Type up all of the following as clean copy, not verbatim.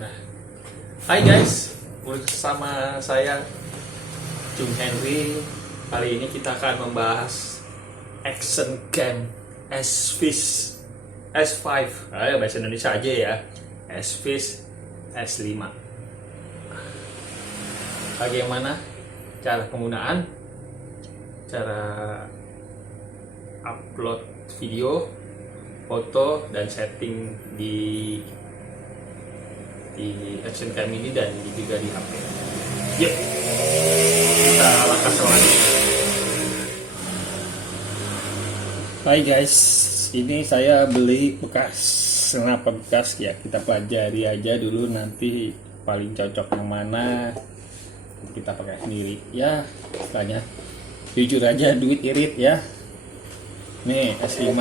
Nah, hai guys, bersama saya Jung Henry. Kali ini kita akan membahas action game S-Fish S5. Bahasa Indonesia aja ya. S-Fish S5. Bagaimana cara penggunaan, cara upload video, foto, dan setting di action cam ini dan juga di HP. Yuk, kita langkah selanjutnya. Hai guys, ini saya beli bekas. Kenapa bekas? Ya kita pelajari aja dulu, nanti paling cocok yang mana kita pakai sendiri. Ya, tanya jujur aja, duit irit ya. Nih S5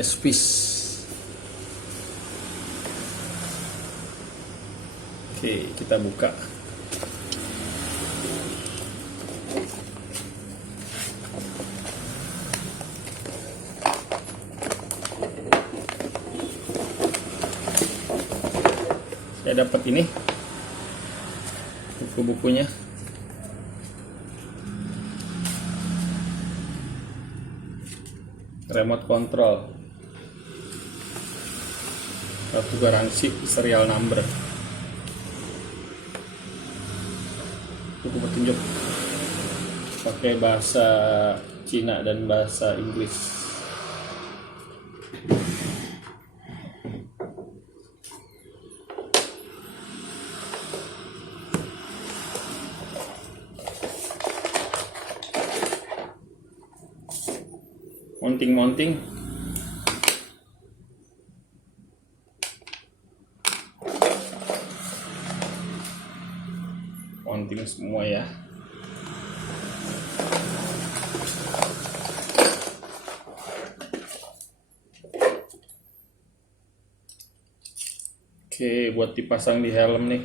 S-Fish. Oke, kita buka. Saya dapat ini buku-bukunya. Remote control, kartu garansi, serial number, buku petunjuk pakai bahasa Cina dan bahasa Inggris. Mounting semua ya. Oke, buat dipasang di helm nih.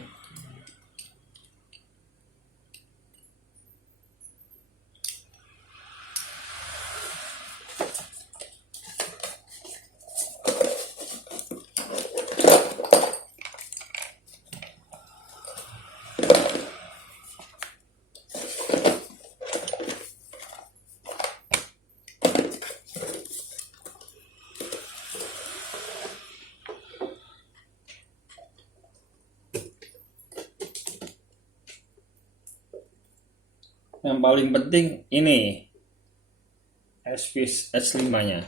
Yang paling penting ini S-Fish S5 nya.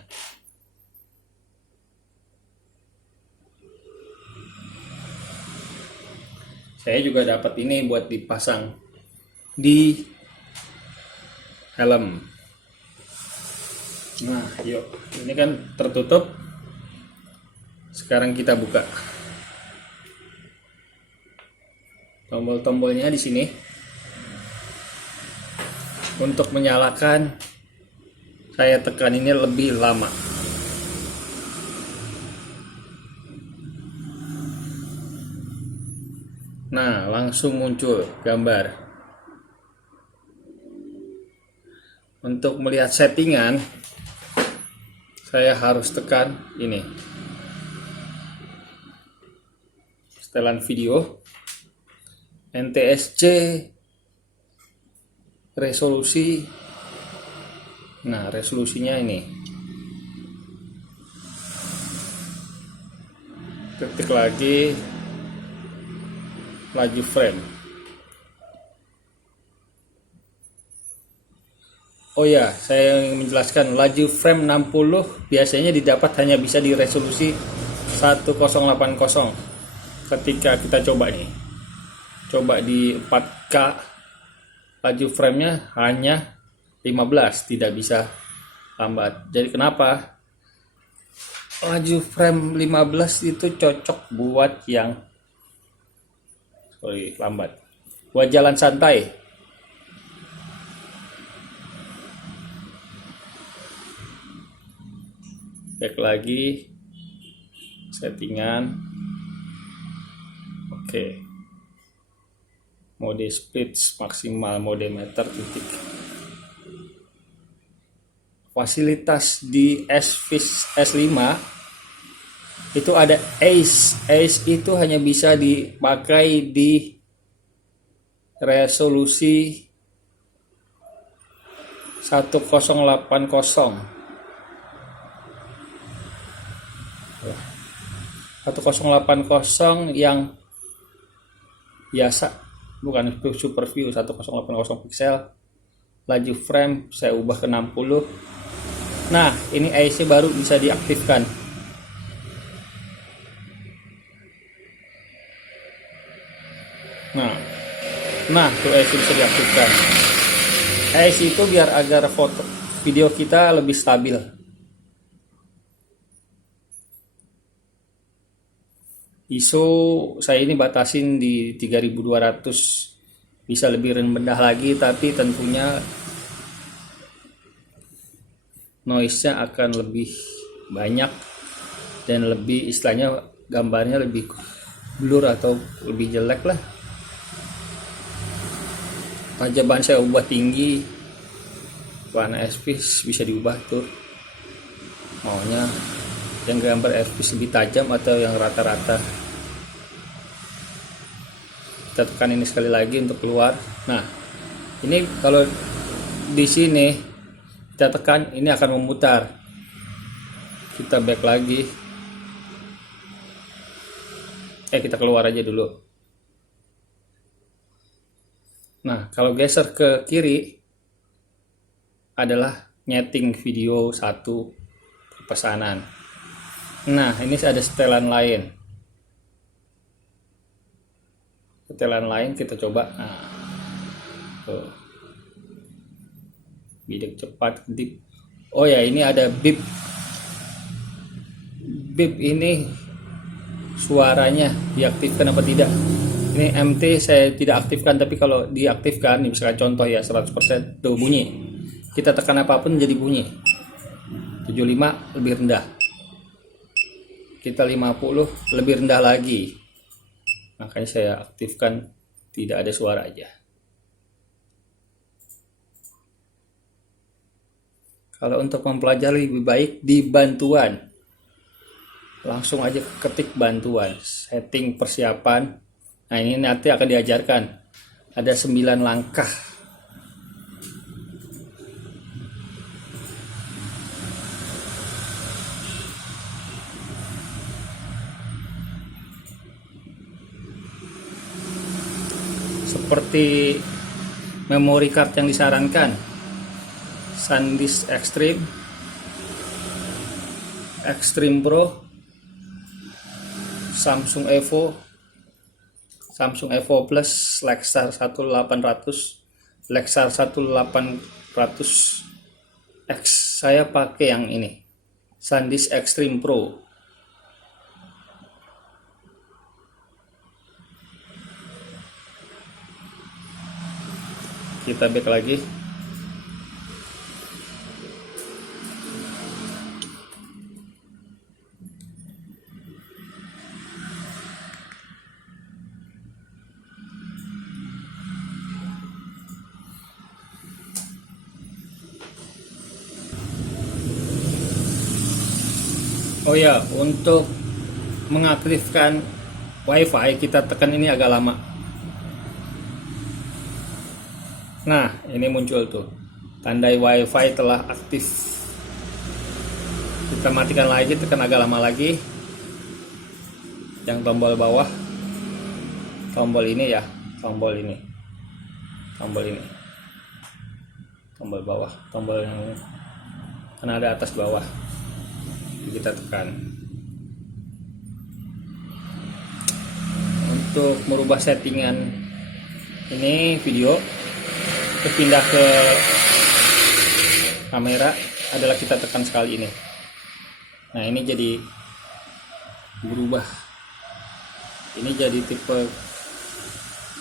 Saya juga dapat ini buat dipasang di helm. Nah, yuk, ini kan tertutup. Sekarang kita buka. Tombol-tombolnya di sini. Untuk menyalakan, saya tekan ini lebih lama. Nah, langsung muncul gambar. Untuk melihat settingan, saya harus tekan ini. Setelan video, NTSC, resolusi. Nah, resolusinya ini. Ketik lagi laju frame. Oh ya, saya ingin menjelaskan, laju frame 60 biasanya didapat hanya bisa di resolusi 1080. Ketika kita coba nih, coba di 4K, laju frame-nya hanya 15, tidak bisa lambat. Jadi kenapa? Laju frame 15 itu cocok buat yang lambat. Buat jalan santai. Back lagi settingan. Oke. Mode speed maksimal, mode meter titik. Fasilitas di S-Fish S5 Itu ada Ace itu hanya bisa dipakai di resolusi 1080. 1080 yang biasa, bukan itu super view. 1080 pixel, laju frame saya ubah ke 60. Nah, ini IC baru bisa diaktifkan. Nah tuh IC bisa diaktifkan. IC itu biar agar foto video kita lebih stabil. ISO saya ini batasin di 3200, bisa lebih rendah lagi, tapi tentunya noise-nya akan lebih banyak dan lebih, istilahnya gambarnya lebih blur atau lebih jelek lah. Tajaman saya ubah tinggi, warna FPS bisa diubah tuh maunya yang gambar FPS lebih tajam atau yang rata-rata. Kita tekan ini sekali lagi untuk keluar. Nah, ini kalau di sini kita tekan, ini akan memutar. Kita back lagi. Kita keluar aja dulu. Nah, kalau geser ke kiri adalah nyeting video satu pesanan. Nah, ini ada setelan lain. Setelan lain kita coba. Nah, tuh. Bidik cepat, dip. Oh ya, ini ada bip. Bip ini suaranya diaktifkan apa tidak? Ini MT saya tidak aktifkan, tapi kalau diaktifkan, misalkan contoh ya 100% tuh bunyi. Kita tekan apapun jadi bunyi. 75 lebih rendah. Kita 50 lebih rendah lagi. Makanya saya aktifkan tidak ada suara aja. Kalau untuk mempelajari lebih baik di bantuan. Langsung aja ketik bantuan, setting persiapan. Nah, ini nanti akan diajarkan. Ada 9 langkah. Seperti memory card yang disarankan, SanDisk Extreme, Extreme Pro, Samsung Evo Plus, Lexar 1800, Lexar 1800X. Saya pakai yang ini, SanDisk Extreme Pro. Kita back lagi. Oh ya, untuk mengaktifkan WiFi kita tekan ini agak lama. Nah, ini muncul tuh tandai WiFi telah aktif. Kita matikan lagi, tekan agak lama lagi. Yang tombol bawah, tombol ini ya, tombol ini, tombol bawah, tombol yang kan ada atas bawah. Kita tekan. Untuk merubah settingan ini video, pindah ke kamera adalah kita tekan sekali ini. Nah, ini jadi berubah. Ini jadi tipe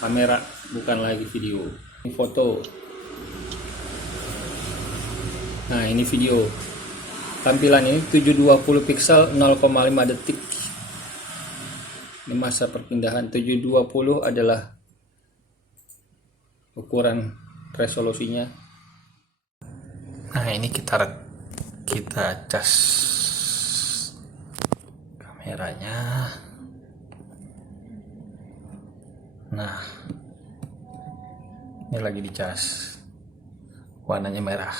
kamera, bukan lagi video. Ini foto. Nah, ini video. Tampilan ini 720 pixel 0,5 detik. Ini masa perpindahan. 720 adalah ukuran resolusinya. Nah, ini kita cas kamera. merahnya. Nah, ini lagi dicas, warnanya merah.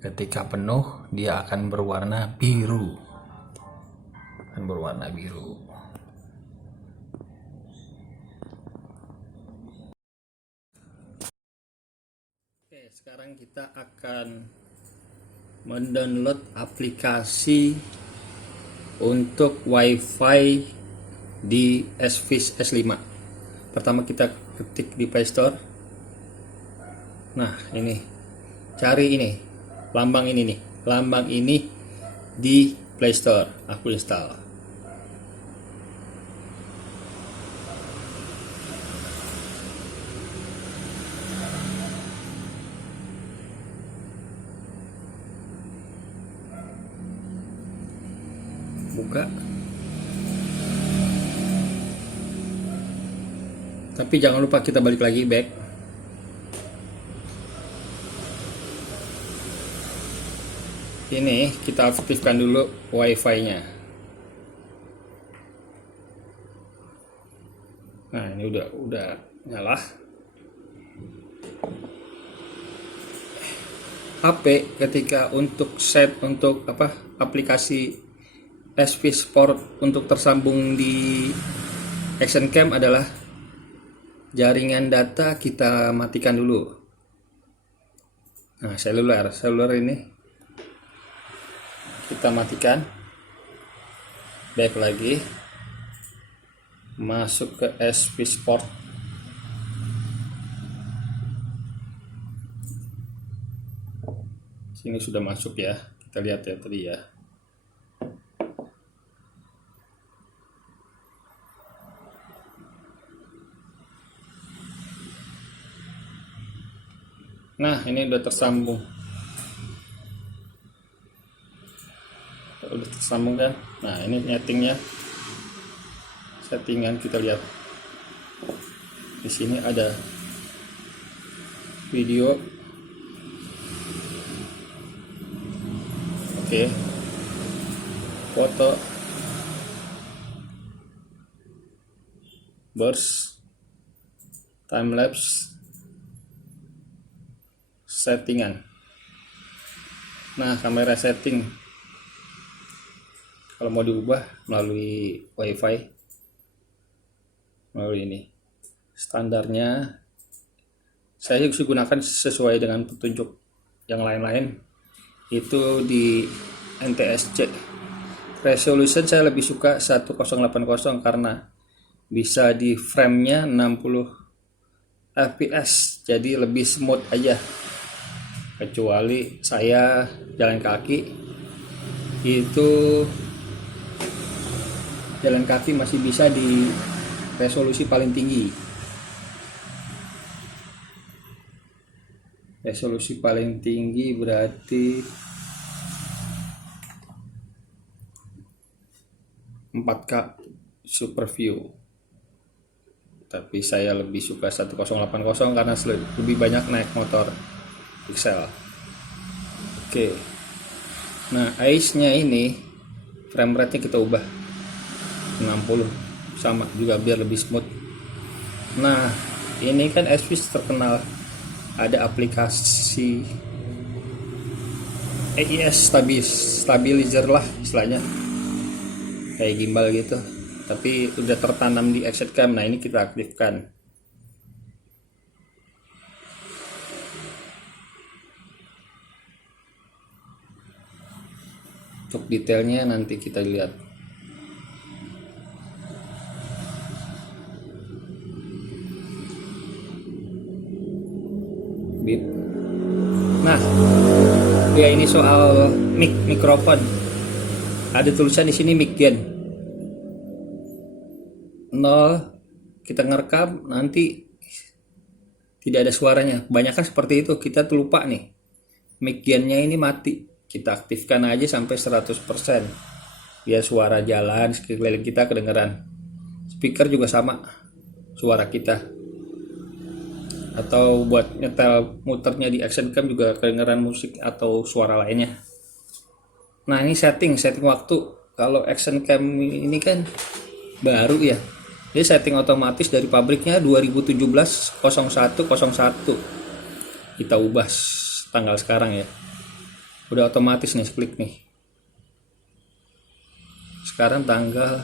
Ketika penuh dia akan berwarna biru, Oke, sekarang kita akan mendownload aplikasi untuk WiFi di SFish S5. Pertama kita ketik di Play Store. Nah, ini cari ini lambang ini di Play Store. Aku install. Buka. Tapi jangan lupa kita balik lagi back. Ini kita aktifkan dulu WiFi-nya. Nah, ini udah nyala. HP ketika untuk set untuk aplikasi SFish Sport untuk tersambung di Action Cam adalah jaringan data kita matikan dulu. Nah, seluler ini kita matikan. Back lagi, masuk ke SFish Sport. Sini sudah masuk ya, kita lihat ya tadi ya. Nah, ini udah tersambung. Udah tersambung kan? Nah, ini settingan kita lihat. Di sini ada video. Oke. Foto. Burst. Time lapse. Settingan. Nah, kamera setting kalau mau diubah melalui WiFi, melalui ini standarnya saya gunakan sesuai dengan petunjuk yang lain-lain, itu di NTSC. Resolution saya lebih suka 1080 karena bisa di frame-nya 60 fps, jadi lebih smooth aja. Kecuali saya jalan kaki, itu jalan kaki masih bisa di resolusi paling tinggi. Resolusi paling tinggi berarti 4K Super View. Tapi saya lebih suka 1080 karena lebih banyak naik motor pixel. Oke. Nah, ISO-nya ini frame rate-nya kita ubah 60 sama juga biar lebih smooth. Nah, ini kan SFish terkenal ada aplikasi AIS stabilizer lah istilahnya, kayak gimbal gitu, tapi udah tertanam di Action Cam. Nah, ini kita aktifkan. Untuk detailnya nanti kita lihat. Bip. Nah, ya ini soal mikrofon. Ada tulisan di sini mic gain 0. Kita ngerekam nanti tidak ada suaranya. Kebanyakan seperti itu, kita tuh lupa nih. Mic gain-nya ini mati. Kita aktifkan aja sampai 100%. Biar suara jalan sekeliling kita kedengeran. Speaker juga sama, suara kita. Atau buat nyetel muternya di Action Cam juga kedengeran musik atau suara lainnya. Nah, ini setting waktu. Kalau action cam ini kan baru ya, dia setting otomatis dari pabriknya 2017 0101. Kita ubah tanggal sekarang ya, udah otomatis nih, klik nih. Sekarang tanggal,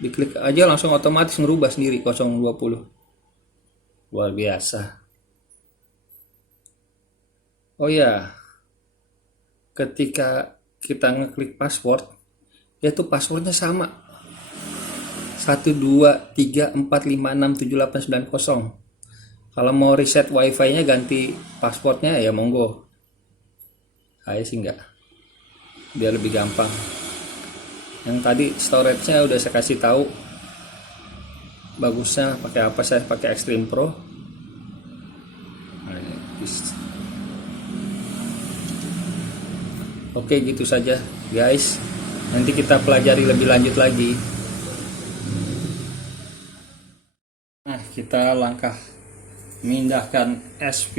diklik aja langsung otomatis ngerubah sendiri 020. Luar biasa. Oh ya, ketika kita ngeklik password, ya tuh passwordnya sama, 12345678990. Kalau mau reset wifi nya ganti passwordnya ya monggo, saya sih enggak, biar lebih gampang. Yang tadi storage nya udah saya kasih tahu bagusnya pakai apa, saya pakai Extreme Pro. Oke, gitu saja guys, nanti kita pelajari lebih lanjut lagi. Nah, kita langkah memindahkan S5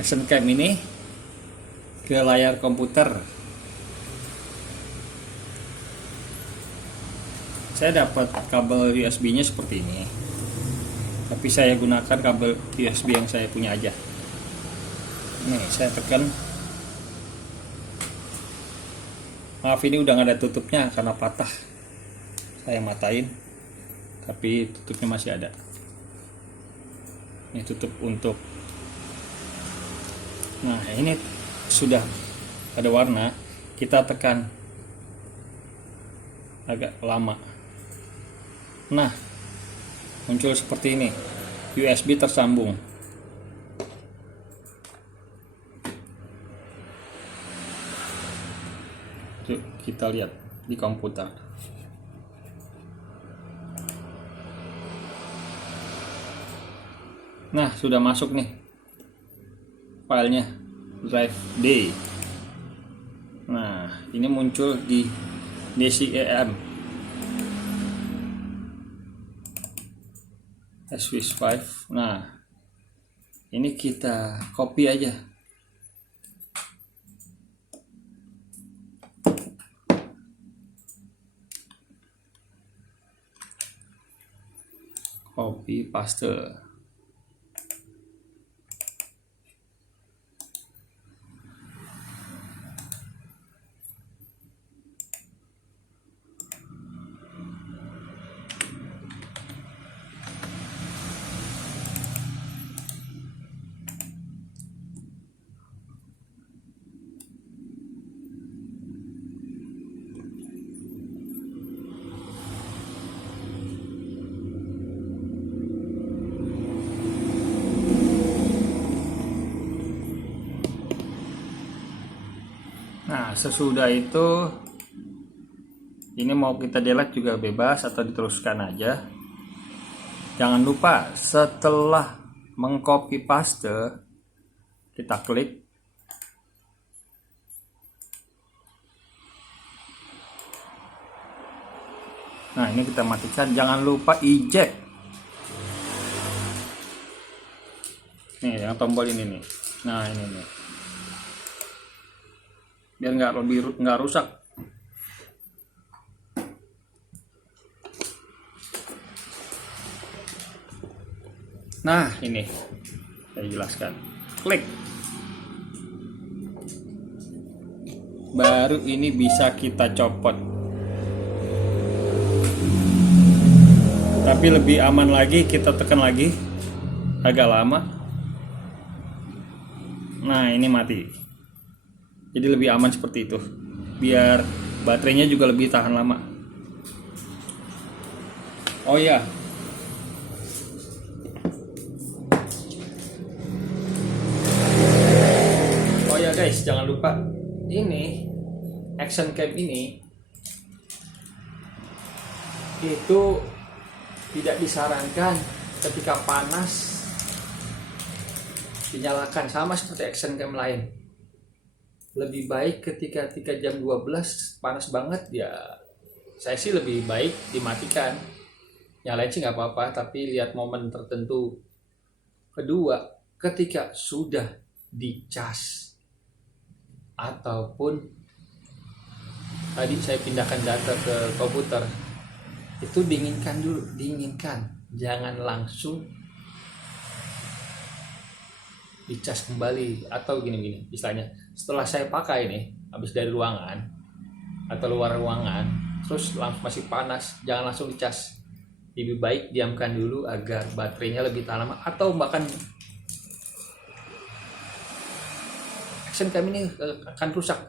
Action Cam ini ke layar komputer. Saya dapat kabel USB nya seperti ini, tapi saya gunakan kabel USB yang saya punya aja. Nih, saya tekan. Maaf, ini udah nggak ada tutupnya karena patah, saya matain, tapi tutupnya masih ada. Ini tutup untuk, nah ini sudah ada warna. Kita tekan agak lama, nah muncul seperti ini, USB tersambung. Yuk kita lihat di komputer. Nah, sudah masuk nih filenya, drive D. Nah, ini muncul di DCEM S5. Nah, ini kita copy aja. Copy paste. Nah, sesudah itu ini mau kita delete juga bebas atau diteruskan aja. Jangan lupa setelah mengcopy paste, kita klik. Nah, ini kita matikan. Jangan lupa eject. Nih, yang tombol ini nih. Nah, ini nih. Biar nggak rusak. Nah, ini saya jelaskan. Klik. Baru ini bisa kita copot. Tapi lebih aman lagi kita tekan lagi. Agak lama. Nah, ini mati. Jadi lebih aman seperti itu, biar baterainya juga lebih tahan lama. Oh ya, guys, jangan lupa ini action cam ini itu tidak disarankan ketika panas dinyalakan, sama seperti action cam lain. Lebih baik ketika 3 jam 12 panas banget ya, saya sih lebih baik dimatikan. Nyalain sih nggak apa-apa, tapi lihat momen tertentu. Kedua, ketika sudah dicas, ataupun tadi saya pindahkan data ke komputer, itu dinginkan dulu, jangan langsung dicas kembali. Atau gini-gini istilahnya, setelah saya pakai nih habis dari ruangan atau luar ruangan terus langsung masih panas, jangan langsung dicas, lebih baik diamkan dulu agar baterainya lebih tahan lama. Atau bahkan action cam ini akan rusak,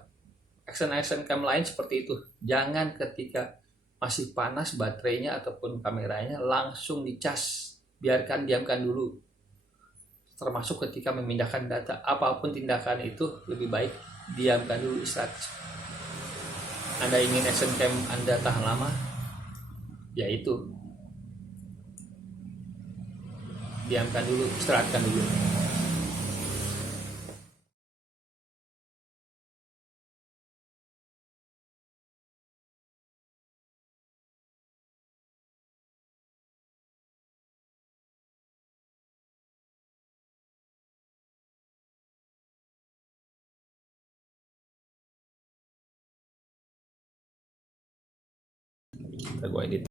action cam lain seperti itu. Jangan ketika masih panas baterainya ataupun kameranya langsung dicas, biarkan diamkan dulu. Termasuk ketika memindahkan data, apapun tindakan itu lebih baik diamkan dulu, istirahat. Anda ingin action cam Anda tahan lama, yaitu diamkan dulu, istirahatkan dulu. Kita gua edit.